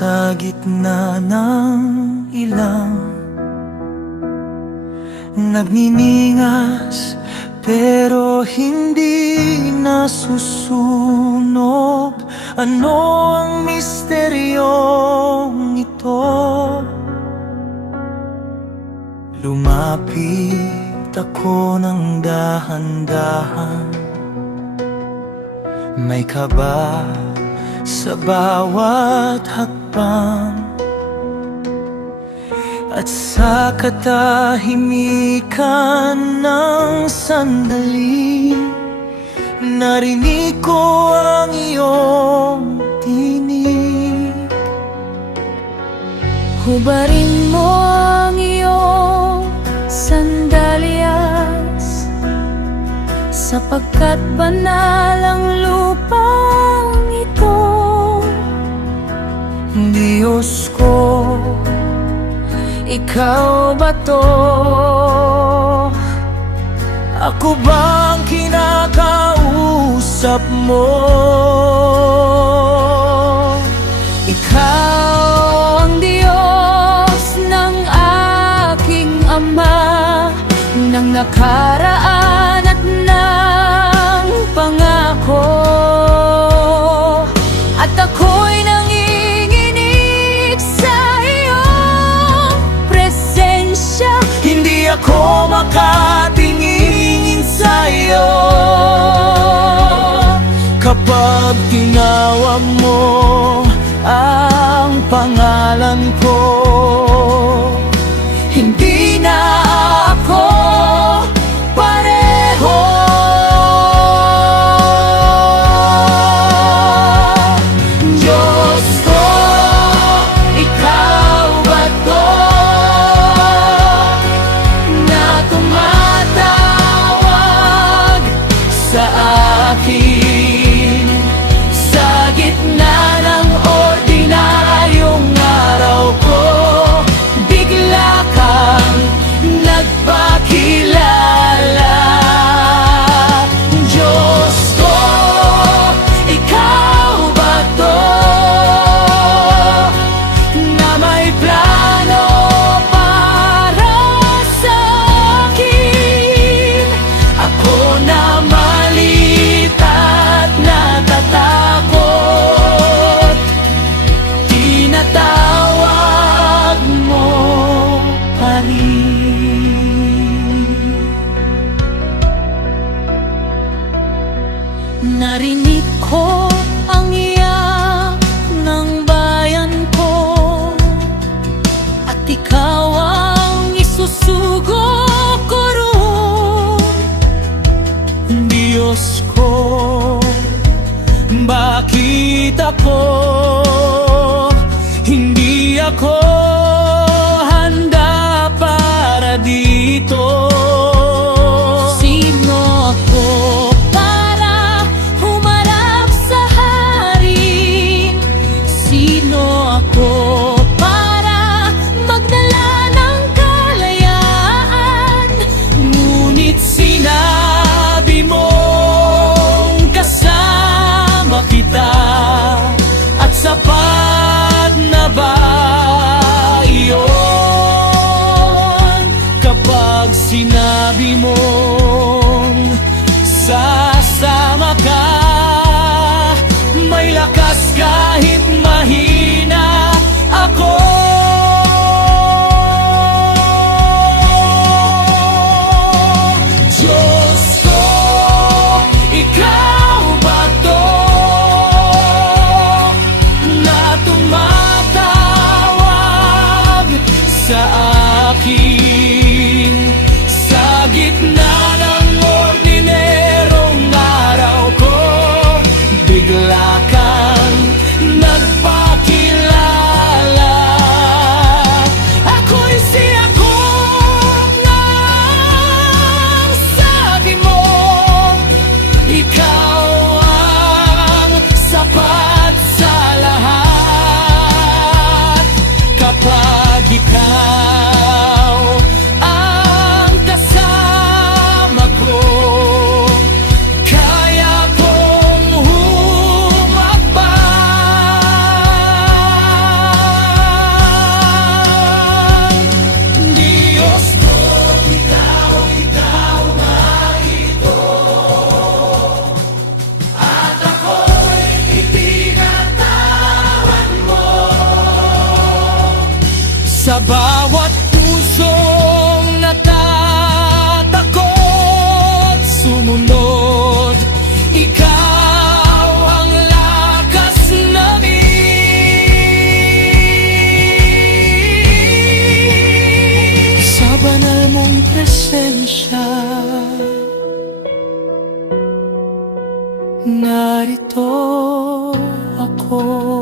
Sa gitna ng ilang nagniningas pero hindi nasusunog. Ano ang misteryong ito? Lumapit ako ng dahan-dahan, may kaba sa bawat hakbang. At sa katahimikan ng sandali, narinig ko ang iyong tinig. Hubarin mo ang iyong sandalyas, sapagkat banal ang lupang ito. Diyos ko, ikaw ba to? Ako bang kinakausap mo? Ikaw ang Diyos ng aking Ama, ng nakaraan at ng pangako. At ako'y nanginginig sa iyong presensya. Hindi ako makatingin sa iyo kapag tinawag mo ang pangalan ko. Hindi na ako pareho. Diyos ko, ikaw ba to na tumatawag sa akin sa gitna ng ordinaryong araw ko? Bigla kang nagpakilala. Diyos ko, ikaw ba to na may plano para sa akin? Ako na malit at natatakot, tinatawag mo pa rin. Narinig ko ang iyak ng bayan ko, at ikaw ang isusugo ko roon. Diyos ko, bakit ako? Hindi ako handa para dito. Sino ako para humarap sa hari? Sino ako para magdala ng kalayaan? Ngunit sinabi mong kasama kita, at sapat na ba narito ako.